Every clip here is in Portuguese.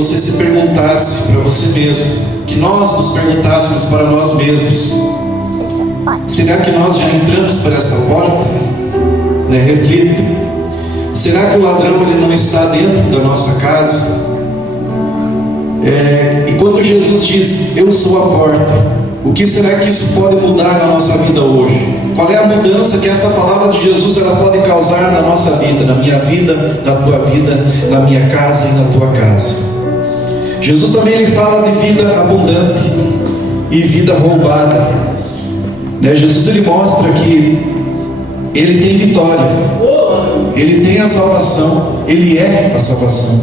você se perguntasse para você mesmo, que nós nos perguntássemos para nós mesmos: será que nós já entramos por esta porta? Reflita. Será que o ladrão ele não está dentro da nossa casa? E quando Jesus diz: eu sou a porta, o que será que isso pode mudar na nossa vida hoje? Qual é a mudança que essa palavra de Jesus ela pode causar na nossa vida, na minha vida, na tua vida, na minha casa e na tua casa? Jesus também ele fala de vida abundante e vida roubada. Jesus ele mostra que ele tem vitória, ele tem a salvação, ele é a salvação,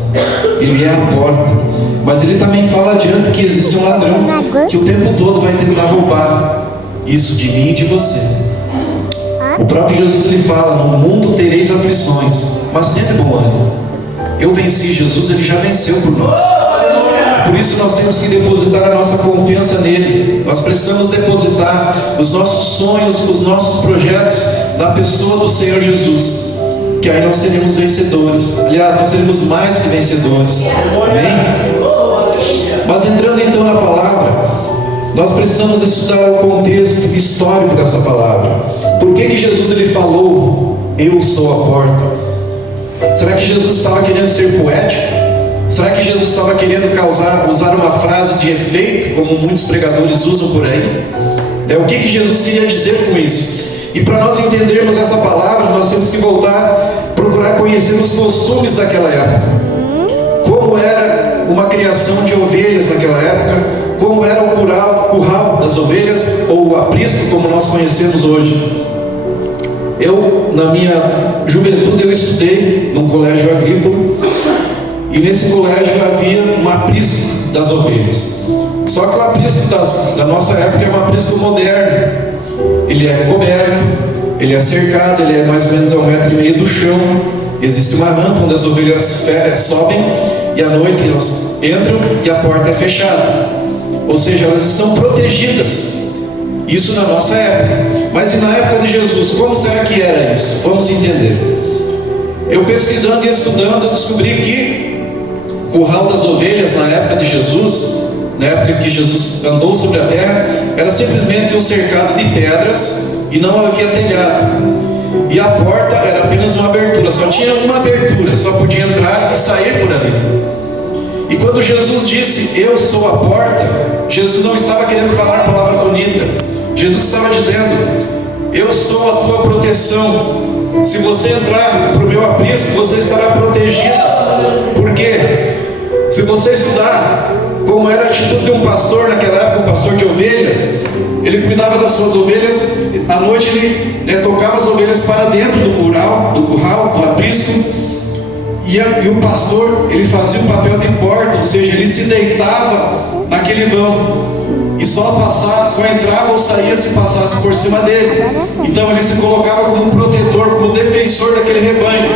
ele é a porta. Mas ele também fala adiante que existe um ladrão que o tempo todo vai tentar roubar isso de mim e de você. O próprio Jesus ele fala: no mundo tereis aflições, mas tende bom ânimo. Eu venci. Jesus ele já venceu por nós. Por isso nós temos que depositar a nossa confiança nele. Nós precisamos depositar os nossos sonhos, os nossos projetos na pessoa do Senhor Jesus, que aí nós seremos vencedores. Aliás, nós seremos mais que vencedores. Amém? Mas entrando então na palavra, nós precisamos estudar o contexto histórico dessa palavra. Por que Jesus ele falou: eu sou a porta? Será que Jesus estava querendo ser poético? Será que Jesus estava querendo usar uma frase de efeito, como muitos pregadores usam por aí? O que Jesus queria dizer com isso? E para nós entendermos essa palavra, nós temos que voltar, procurar conhecer os costumes daquela época. Como era uma criação de ovelhas naquela época, como era o curral das ovelhas, ou o aprisco, como nós conhecemos hoje. Eu, na minha juventude, eu estudei num colégio agrícola, e nesse colégio havia um aprisco das ovelhas. Só que o aprisco da nossa época é um aprisco moderno. Ele é coberto, ele é cercado, ele é mais ou menos a 1,5 metro do chão. Existe uma rampa onde as ovelhas sobem, e à noite elas entram e a porta é fechada. Ou seja, elas estão protegidas. Isso na nossa época. Mas e na época de Jesus, como será que era isso? Vamos entender. Eu pesquisando e estudando, eu descobri que o curral das ovelhas na época de Jesus, na época que Jesus andou sobre a terra, era simplesmente um cercado de pedras e não havia telhado. E a porta era apenas uma abertura, só tinha uma abertura, só podia entrar e sair por ali. E quando Jesus disse: eu sou a porta, Jesus não estava querendo falar palavra bonita. Jesus estava dizendo: eu sou a tua proteção. Se você entrar para o meu aprisco, você estará protegido. Por quê? Se você estudar como era a atitude de um pastor naquela época, um pastor de ovelhas, ele cuidava das suas ovelhas. À noite ele tocava as ovelhas para dentro do curral, do aprisco. E o pastor, ele fazia o papel de porta, ou seja, ele se deitava naquele vão, e só entrava ou saía se passasse por cima dele. Então ele se colocava como protetor, como defensor daquele rebanho.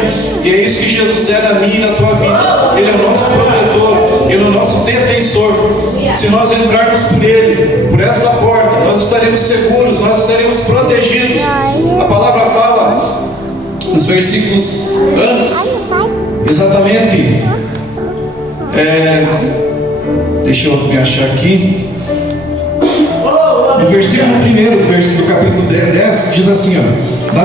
E é isso que Jesus é na minha e na tua vida. Ele é o nosso protetor, ele é o nosso defensor. Se nós entrarmos por ele, por essa porta, nós estaremos seguros, nós estaremos protegidos. A palavra fala nos versículos antes, exatamente, deixa eu me achar aqui. No versículo 1 do capítulo 10 diz assim: na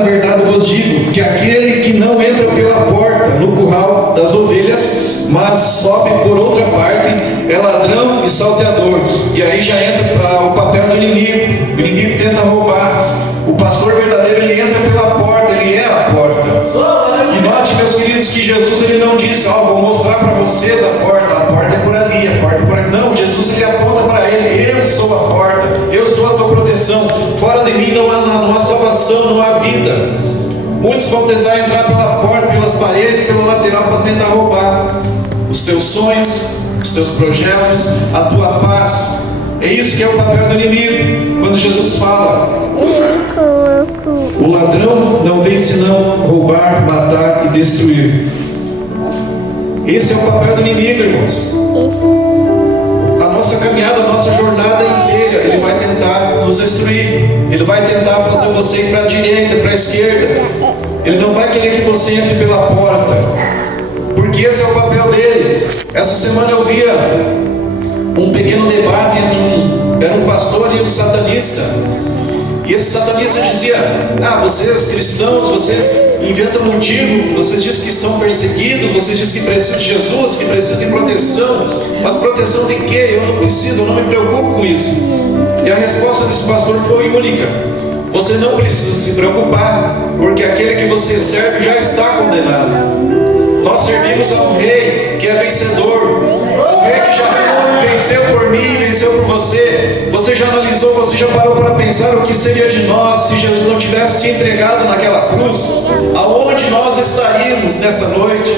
verdade vos digo que aquele que não entra pela porta no curral das ovelhas, mas sobe por outra parte, é ladrão e salteador. E aí já entra o papel do inimigo. O inimigo tenta roubar. O pastor verdadeiro, ele entra pela porta, ele é a porta. E note, meus queridos, que Jesus ele não disse: vou mostrar para vocês a porta é por ali, a porta é por aqui. Não, Jesus ele aponta para ele: eu sou a porta, eu sou a tua proteção. Fora de mim não há salvação, não há vida. Muitos vão tentar entrar pela porta, pelas paredes, pela lateral, para tentar roubar os teus sonhos, os teus projetos, a tua paz. É isso que é o papel do inimigo. Quando Jesus fala: o ladrão não vem senão roubar, matar e destruir. Esse é o papel do inimigo, irmãos. A nossa caminhada, a nossa jornada inteira, ele vai tentar nos destruir. Ele vai tentar fazer você ir para a direita, para a esquerda. Ele não vai querer que você entre pela porta. Por porque esse é o papel dele. Essa semana eu via um pequeno debate entre um pastor e um satanista. E esse satanista dizia: vocês cristãos, vocês inventam motivo, vocês dizem que são perseguidos, vocês dizem que precisam de Jesus, que precisam de proteção. Mas proteção de quê? Eu não preciso, eu não me preocupo com isso. E a resposta desse pastor foi única: você não precisa se preocupar, porque aquele que você serve já está condenado. Nós servimos a um rei que é vencedor, um rei que já venceu por mim, venceu por você. Você já analisou, você já parou para pensar o que seria de nós se Jesus não tivesse se entregado naquela cruz? Aonde nós estaríamos nessa noite?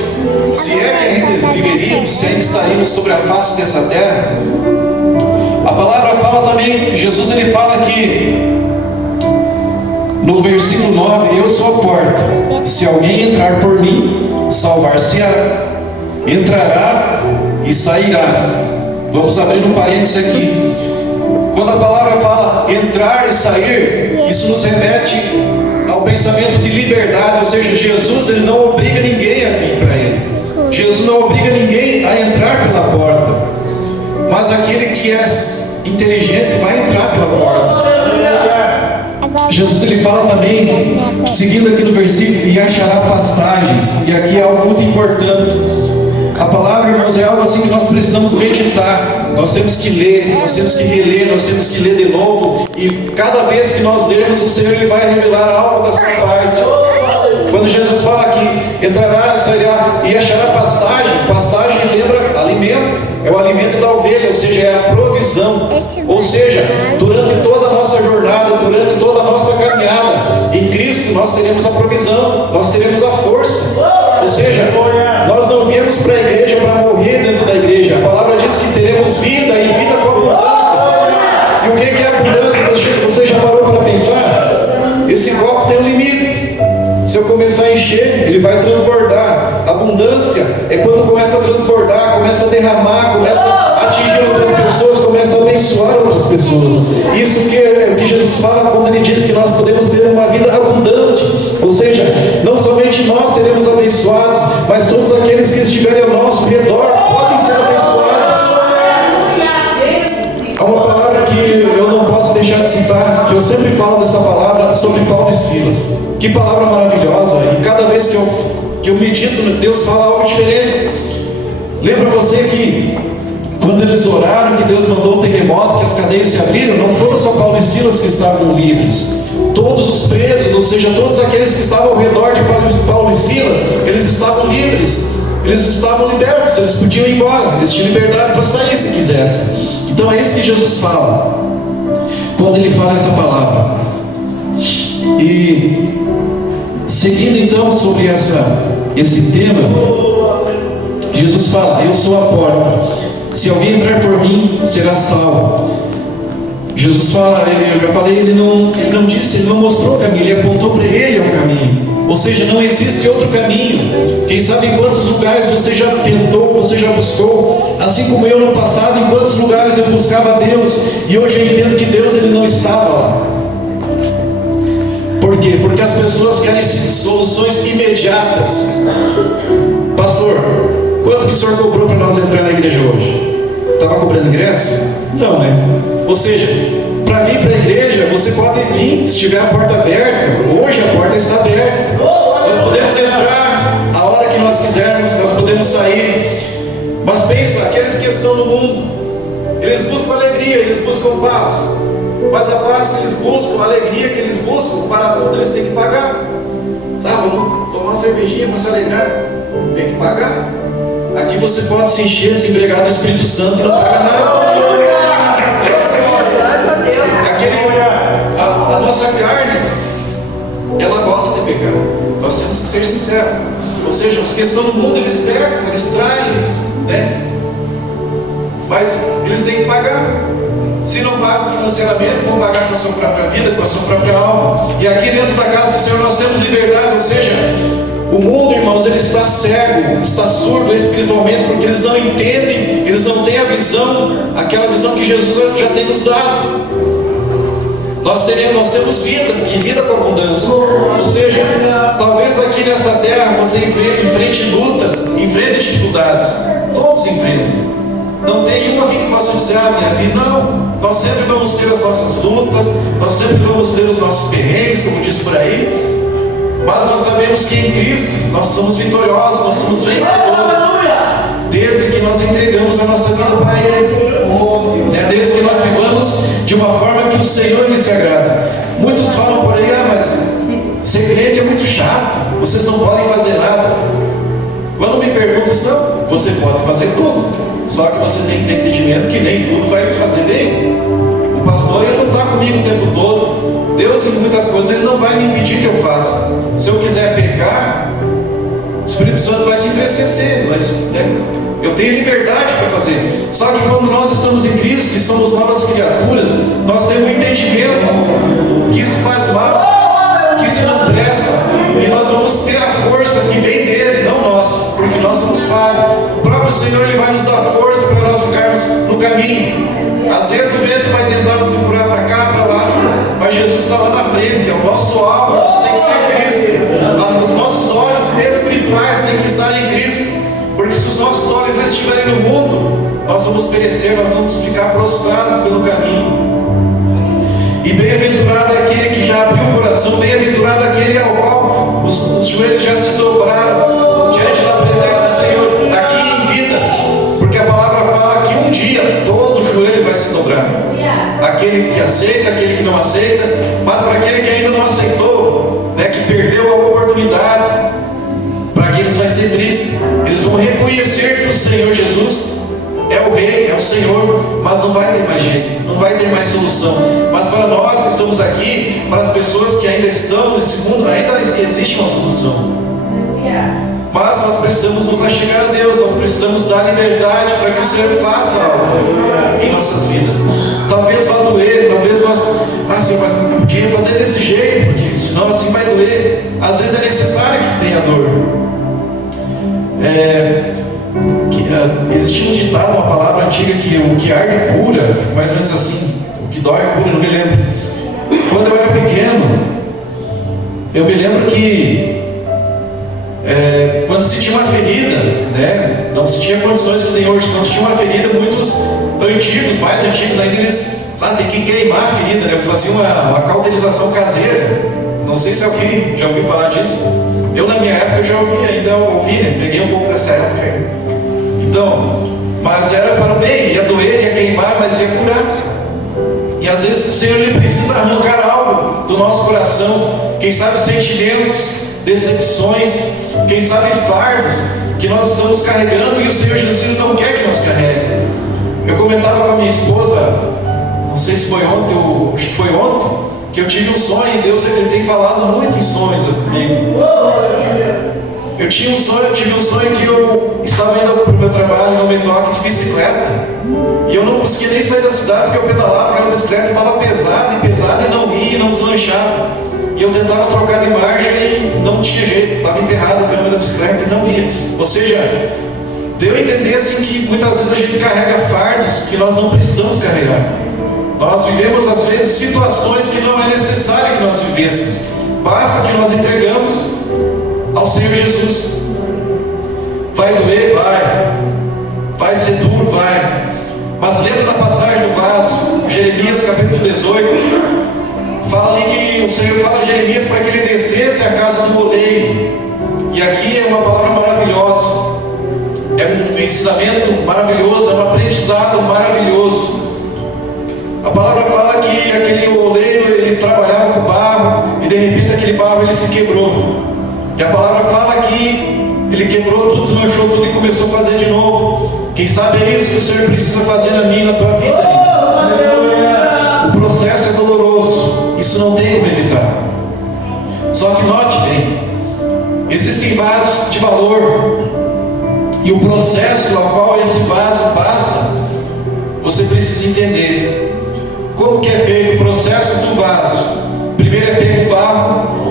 Se é que ainda viveríamos, se ainda estaríamos sobre a face dessa terra? A palavra fala também, Jesus ele fala aqui no versículo 9: eu sou a porta, se alguém entrar por mim, salvar-se-á, entrará e sairá. Vamos abrir um parênteses aqui. Quando a palavra fala entrar e sair, isso nos remete ao pensamento de liberdade, ou seja, Jesus ele não obriga ninguém a vir para ele. Jesus não obriga ninguém a entrar pela porta, mas aquele que é inteligente vai entrar pela porta. Jesus ele fala também, seguindo aqui no versículo, e achará pastagens. E aqui é algo muito importante. A palavra, irmãos, é algo assim que nós precisamos meditar. Nós temos que ler, nós temos que reler, nós temos que ler de novo. E cada vez que nós lermos, o Senhor ele vai revelar algo da sua parte. Quando Jesus fala que entrará e sairá e achará pastagem, pastagem lembra alimento. É o alimento da ovelha, ou seja, é a provisão. Ou seja, durante toda a nossa jornada, durante toda a nossa caminhada, em Cristo nós teremos a provisão, nós teremos a força. Ou seja, nós não viemos para a igreja para morrer dentro da igreja. A palavra diz que teremos vida e vida com abundância. E o que é abundância? Você já parou para pensar? Esse copo tem um limite. Se eu começar a encher, ele vai transbordar. Abundância é quando começa a transbordar, começa a derramar, começa a atingir outras pessoas, começa a abençoar outras pessoas. Isso que é o que Jesus fala quando ele diz que nós podemos ter uma vida abundante. Ou seja, não somente nós seremos abençoados, mas todos aqueles que estiverem ao nosso redor podem ser abençoados. Há uma palavra que eu não posso deixar de citar, que eu sempre falo dessa palavra sobre Paulo e Silas. Que palavra maravilhosa! E cada vez que eu medito, Deus fala algo diferente. Lembra você que quando eles oraram, que Deus mandou um terremoto, que as cadeias se abriram, não foram só Paulo e Silas que estavam livres. Todos os presos, ou seja, todos aqueles que estavam ao redor de Paulo e Silas, eles estavam livres, eles estavam libertos, eles podiam ir embora, eles tinham liberdade para sair se quisessem. Então é isso que Jesus fala quando ele fala essa palavra. E seguindo então sobre esse tema, Jesus fala: eu sou a porta, se alguém entrar por mim, será salvo. Jesus fala, eu já falei, ele não disse, ele não mostrou o caminho, ele apontou para ele o caminho. Ou seja, não existe outro caminho. Quem sabe em quantos lugares você já tentou, você já buscou, assim como eu no passado, em quantos lugares eu buscava Deus, e hoje eu entendo que Deus ele não estava lá. Por quê? Porque as pessoas querem soluções imediatas. Pastor, quanto que o senhor cobrou para nós entrar na igreja hoje? Estava cobrando ingresso? Não, né? Ou seja, para vir para a igreja, você pode vir se tiver a porta aberta. Hoje a porta está aberta. Nós podemos entrar a hora que nós quisermos, nós podemos sair. Mas pensa, aqueles que estão no mundo, eles buscam alegria, eles buscam paz. Mas a paz que eles buscam, a alegria que eles buscam, para tudo eles têm que pagar. Sabe, vamos tomar uma cervejinha para se alegrar? Tem que pagar. Aqui você pode se encher, se embriagar do Espírito Santo e não paga nada. A nossa carne, ela gosta de pecar. Nós temos que ser sinceros. Ou seja, os que estão no mundo, eles pecam, eles traem, né? Mas eles têm que pagar. Se não pagam financeiramente, vão pagar com a sua própria vida, com a sua própria alma. E aqui dentro da casa do Senhor nós temos liberdade. Ou seja, o mundo, irmãos, ele está cego, está surdo espiritualmente, porque eles não entendem, eles não têm a visão, aquela visão que Jesus já tem nos dado. Nós temos vida e vida com abundância. Ou seja, talvez aqui nessa terra você enfrente lutas, enfrente dificuldades. Todos enfrentam. Não tem um aqui que possa dizer, minha vida, não. Nós sempre vamos ter as nossas lutas, nós sempre vamos ter os nossos perrengues, como diz por aí. Mas nós sabemos que em Cristo nós somos vitoriosos, nós somos vencedores. Desde que nós entregamos a nossa vida para Ele. Desde que nós vivamos de uma forma que o Senhor lhe se agrada. Muitos falam por aí, mas ser crente é muito chato, vocês não podem fazer nada. Quando me perguntam, não, você pode fazer tudo, só que você tem que ter entendimento que nem tudo vai fazer bem. O pastor, ele não está comigo o tempo todo. Deus, em muitas coisas, Ele não vai me impedir que eu faça. Se eu quiser pecar, o Espírito Santo vai se entristecer, mas eu tenho liberdade para fazer. Só que quando nós estamos em Cristo e somos novas criaturas, nós temos um entendimento que isso faz mal, que isso não presta, e nós vamos ter a força que vem dele, não nós, porque nós somos falhos. O próprio Senhor, Ele vai nos dar força para nós ficarmos no caminho. Às vezes o vento vai tentar nos empurrar para cá, para lá, mas Jesus está lá na frente, é o nosso alvo, nós tem que ser Cristo. Os nossos olhos espirituais têm que estar em Cristo, porque se os nossos olhos estiverem no mundo, nós vamos perecer, nós vamos ficar prostrados pelo caminho. E bem-aventurado é aquele que já abriu o coração, bem-aventurado é aquele ao qual os joelhos já se dobraram diante da presença do Senhor, aqui em vida, porque a palavra fala que um dia todo joelho vai se dobrar. Aquele que aceita, aquele que não aceita, mas para aquele que ainda não aceitou, que perdeu a oportunidade, para aqueles vai ser triste. Eles vão reconhecer que o Senhor Jesus é o Rei, é o Senhor, mas não vai ter mais jeito, não vai ter mais solução. Mas para nós que estamos aqui, para as pessoas que ainda estão nesse mundo, ainda existe uma solução. Mas nós precisamos nos achegar a Deus, nós precisamos dar liberdade para que o Senhor faça algo em nossas vidas. Talvez vá doer, talvez nós, Senhor, mas podia fazer desse jeito, porque senão assim vai doer. Às vezes é necessário que tenha dor. Existia um ditado, uma palavra antiga, que o que arde cura, mais ou menos assim, o que dói cura, não me lembro. Quando eu era pequeno, eu me lembro que quando se tinha uma ferida, não se tinha condições que tem hoje. Quando se tinha uma ferida, muitos antigos, mais antigos ainda, eles tem que queimar a ferida, faziam uma cauterização caseira. Não sei se alguém já ouviu falar disso. Eu, na minha época, eu já ouvi, peguei um pouco dessa época. Então, mas era para o bem, ia doer, ia queimar, mas ia curar. E às vezes o Senhor, Ele precisa arrancar algo do nosso coração, quem sabe sentimentos, decepções, quem sabe fardos que nós estamos carregando, e o Senhor Jesus não quer que nós carreguemos. Eu comentava com a minha esposa, não sei se foi ontem, acho que foi ontem, que eu tive um sonho, e Deus, Ele tem falado muito em sonhos comigo. Eu tive um sonho que eu estava indo para o meu trabalho no Metoque de bicicleta, e eu não conseguia nem sair da cidade porque eu pedalava, porque a bicicleta estava pesada e não ia, não deslanchava. E eu tentava trocar de marcha e não tinha jeito, estava emperrado o câmbio da bicicleta e não ia. Ou seja, deu a entender assim que muitas vezes a gente carrega fardos que nós não precisamos carregar. Nós vivemos às vezes situações que não é necessário que nós vivêssemos. Basta que nós entregamos ao Senhor Jesus. Vai doer? Vai ser duro? Vai. Mas lembra da passagem do vaso, Jeremias capítulo 18, fala ali que o Senhor fala a Jeremias para que ele descesse à casa do oleiro. E aqui é uma palavra maravilhosa, é um ensinamento maravilhoso, é um aprendizado maravilhoso. A palavra fala que aquele oleiro, ele trabalhava com barro, e de repente aquele barro ele se quebrou. E a palavra fala que ele quebrou tudo, desmanchou tudo e começou a fazer de novo. Quem sabe é isso que o Senhor precisa fazer na minha e na tua vida. O processo é doloroso, isso não tem como evitar. Só que note bem, existem vasos de valor, e o processo ao qual esse vaso passa, você precisa entender. Como que é feito o processo do vaso? Primeiro é pego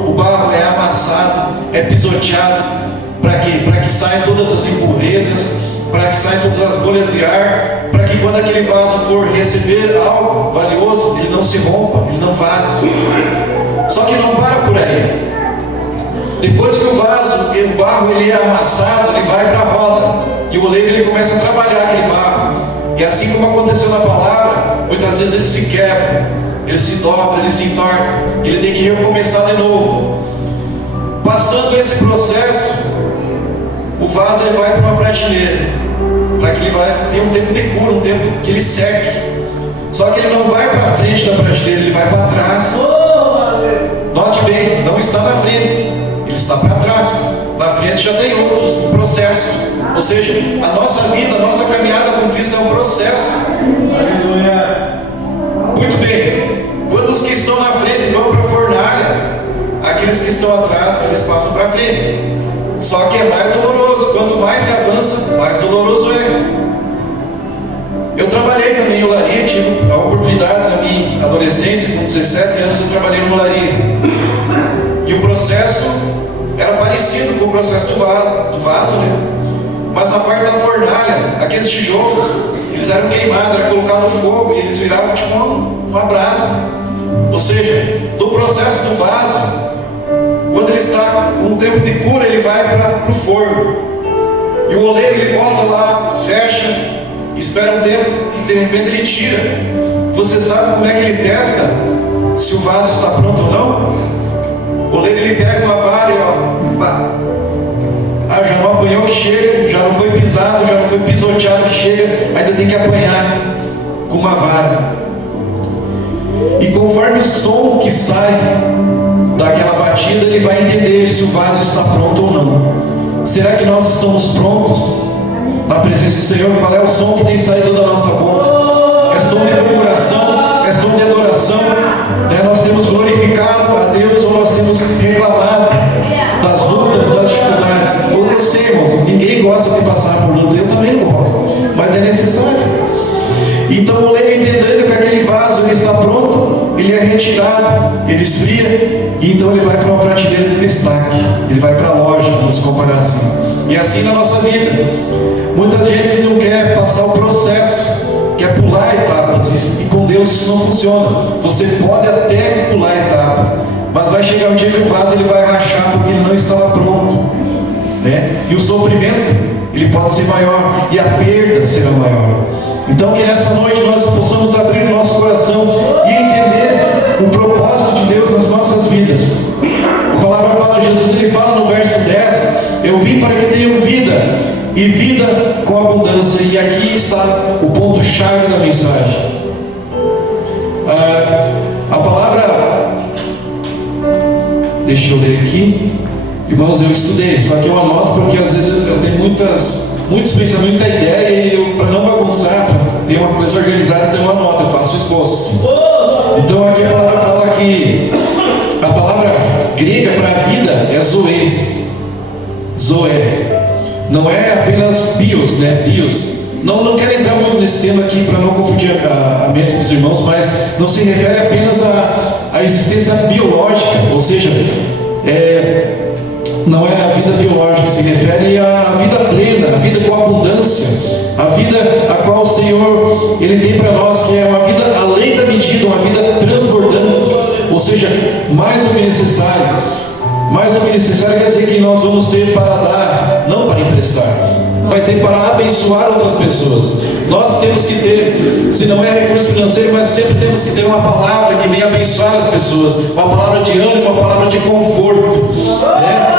o barro é amassado, é pisoteado. Para quê? Para que saiam todas as impurezas, para que saiam todas as bolhas de ar, para que quando aquele vaso for receber algo valioso, ele não se rompa, ele não vaze. Só que não para por aí. Depois que o vaso, o barro ele é amassado, ele vai para a roda, e o oleiro ele começa a trabalhar aquele barro. E assim como aconteceu na palavra, muitas vezes ele se quebra, ele se dobra, ele se entorta, ele tem que recomeçar de novo. Passando esse processo, o vaso ele vai para uma prateleira, para que ele vai ter um tempo de cura, um tempo que ele seque. Só que ele não vai para frente da prateleira, ele vai para trás. Note bem, não está na frente, ele está para trás. Na frente já tem outros processos. Ou seja, a nossa vida, a nossa caminhada com Cristo é um processo. Muito bem. Quando os que estão na frente vão para a fornalha, aqueles que estão atrás, eles passam para frente. Só que é mais doloroso. Quanto mais se avança, mais doloroso é. Eu trabalhei também em olaria, tive a oportunidade na minha adolescência, com 17 anos eu trabalhei em olaria. E o processo era parecido com o processo do vaso, né? Mas na parte da fornalha, aqueles tijolos, eles eram queimados, era colocado no fogo e eles viravam tipo uma brasa. Ou seja, do processo do vaso, quando ele está com um tempo de cura, ele vai para o forno. E o oleiro ele bota lá, fecha, espera um tempo e de repente ele tira. Você sabe como é que ele testa se o vaso está pronto ou não? O oleiro ele pega uma vara e já não apanhou que chega, já não foi pisado, já não foi pisoteado que chega, ainda tem que apanhar com uma vara. E conforme o som que sai daquela batida, ele vai entender se o vaso está pronto ou não. Será que nós estamos prontos na presença do Senhor? Qual é o som que tem saído da nossa boca? É som de murmuração? É som de adoração? Nós temos glorificado a Deus ou nós temos reclamado das lutas, das dificuldades? Eu sei, irmãos, ninguém gosta de passar por luta, eu também não gosto, mas é necessário. Então o oleiro, entendendo que aquele vaso ele está pronto, ele é retirado, ele esfria, e então ele vai para uma prateleira de destaque, ele vai para a loja, vamos comparar assim. E assim na nossa vida, muita gente não quer passar o processo, quer pular etapas, e com Deus isso não funciona. Você pode até pular a etapa, mas vai chegar um dia que o vaso ele vai rachar porque ele não estava pronto, né? E o sofrimento ele pode ser maior e a perda será maior. Então que nessa noite nós possamos abrir o nosso coração e entender o propósito de Deus nas nossas vidas. A palavra fala, Jesus ele fala no verso 10, eu vim para que tenham vida e vida com abundância. E aqui está o ponto chave da mensagem. A palavra, deixa eu ler aqui. Irmãos, eu estudei, só que eu anoto porque às vezes eu tenho muitos pensamentos, muita ideia, e para não bagunçar, para ter uma coisa organizada, então eu anoto, eu faço esboço. Então aqui a palavra fala que a palavra grega para vida é zoe. Zoe. Não é apenas bios, né? Bios. Não quero entrar muito nesse tema aqui para não confundir a mente dos irmãos, mas não se refere apenas à existência biológica, ou seja, não é a vida biológica, se refere à vida plena, a vida com abundância, a vida a qual o Senhor ele tem para nós, que é uma vida além da medida, uma vida transbordante, ou seja, mais do que necessário. Mais do que necessário quer dizer que nós vamos ter para dar, não para emprestar. Vai ter para abençoar outras pessoas. Nós temos que ter, se não é recurso financeiro, mas sempre temos que ter uma palavra que venha abençoar as pessoas, uma palavra de ânimo, uma palavra de conforto, né?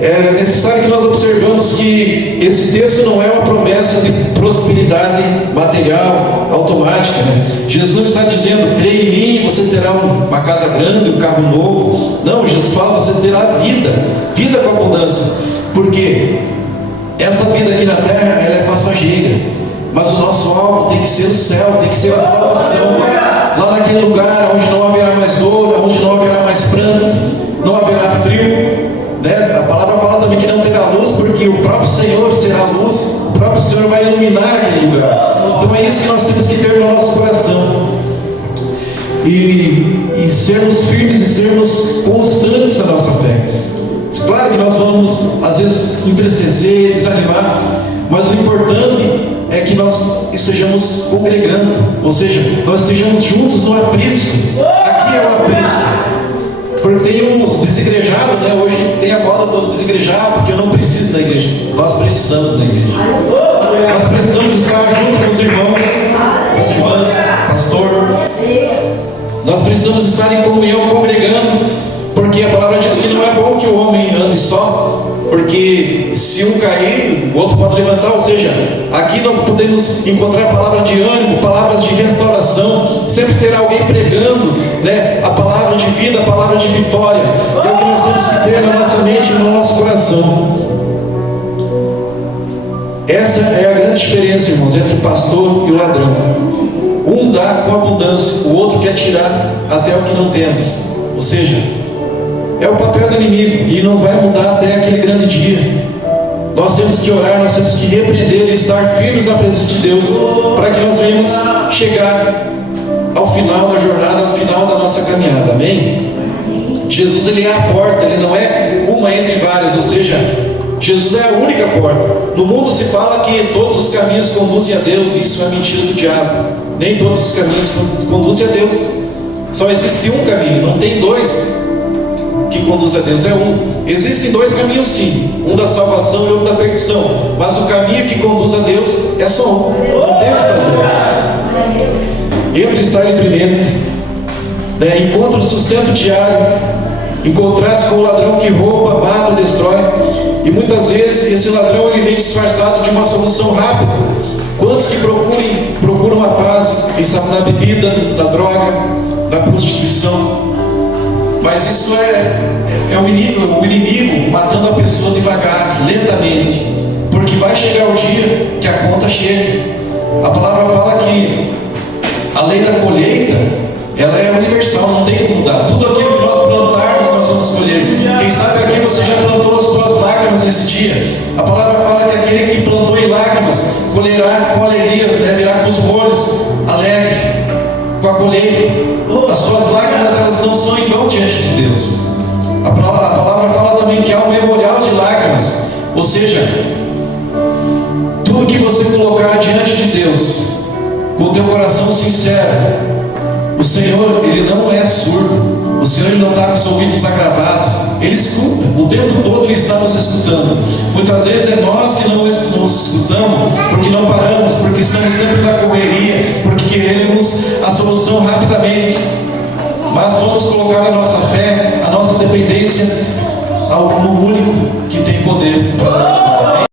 É necessário que nós observamos que esse texto não é uma promessa de prosperidade material, automática, né? Jesus não está dizendo, creia em mim, você terá uma casa grande, um carro novo. Não, Jesus fala, você terá vida com abundância. Por quê? Essa vida aqui na terra, ela é passageira, mas o nosso alvo tem que ser o céu, tem que ser a salvação. Lá naquele lugar onde não haverá mais dor, onde não haverá mais pranto, não haverá frio, né? A palavra fala também que não terá luz, porque o próprio Senhor será a luz, o próprio Senhor vai iluminar aquele lugar. Então é isso que nós temos que ter no nosso coração, e sermos firmes e sermos constantes na nossa fé. Claro que nós vamos às vezes entristecer, desanimar, mas o importante é que nós estejamos congregando, ou seja, nós estejamos juntos no aprisco. Aqui é o aprisco, porque tem uns desigrejados, né? Hoje tem a moda dos desigrejados, porque eu não preciso da igreja. Nós precisamos da igreja. Nós precisamos estar junto com os irmãos, com as irmãs, pastor. Nós precisamos estar em comunhão, congregando, porque a palavra diz que não é bom que o homem ande só, porque se um cair, o outro pode levantar. Ou seja, aqui nós podemos encontrar palavras de ânimo, palavras de restauração. Sempre terá alguém pregando, né, a palavra de vida, a palavra de vitória. É o que nós temos que ter na nossa mente e no nosso coração. Essa é a grande diferença, irmãos, entre o pastor e o ladrão. Um dá com abundância, o outro quer tirar até o que não temos. Ou seja, é o papel do inimigo, e não vai mudar até aquele grande dia. Nós temos que orar, nós temos que repreender e estar firmes na presença de Deus, para que nós venhamos chegar ao final da jornada, ao final da nossa caminhada. Amém? Jesus, ele é a porta, ele não é uma entre várias, ou seja, Jesus é a única porta. No mundo se fala que todos os caminhos conduzem a Deus, e isso é mentira do diabo. Nem todos os caminhos conduzem a Deus. Só existe um caminho, não tem dois que conduz a Deus, é um. Existem dois caminhos sim, um da salvação e outro da perdição, mas o caminho que conduz a Deus é só um. Não tem o que fazer. Entre estar em primeiro, né? Encontra o sustento diário, encontrar-se com o ladrão que rouba, mata, destrói. E muitas vezes esse ladrão ele vem disfarçado de uma solução rápida. Quantos que procuram a paz, quem sabe na bebida, na droga, na prostituição. Mas isso é o inimigo matando a pessoa devagar, lentamente, porque vai chegar o dia que a conta chega. A palavra fala que a lei da colheita, ela é universal, não tem como mudar. Tudo aquilo que nós plantarmos, nós vamos colher. Quem sabe aqui você já plantou as suas lágrimas esse dia. A palavra fala que aquele que plantou em lágrimas colherá com alegria, né? Virá com os molhos alegre com a colheita. As suas lágrimas, elas não são em vão diante de Deus. A palavra fala também que há um memorial de lágrimas, ou seja, tudo que você colocar diante de Deus, com o teu coração sincero, o Senhor, ele não é surdo. O Senhor, ele não está com os ouvidos agravados. Ele escuta, o tempo todo ele está nos escutando. Muitas vezes é nós que não nos escutamos, porque não paramos, porque estamos sempre na correria, porque queremos a solução rapidamente. Mas vamos colocar a nossa fé, a nossa dependência no único que tem poder para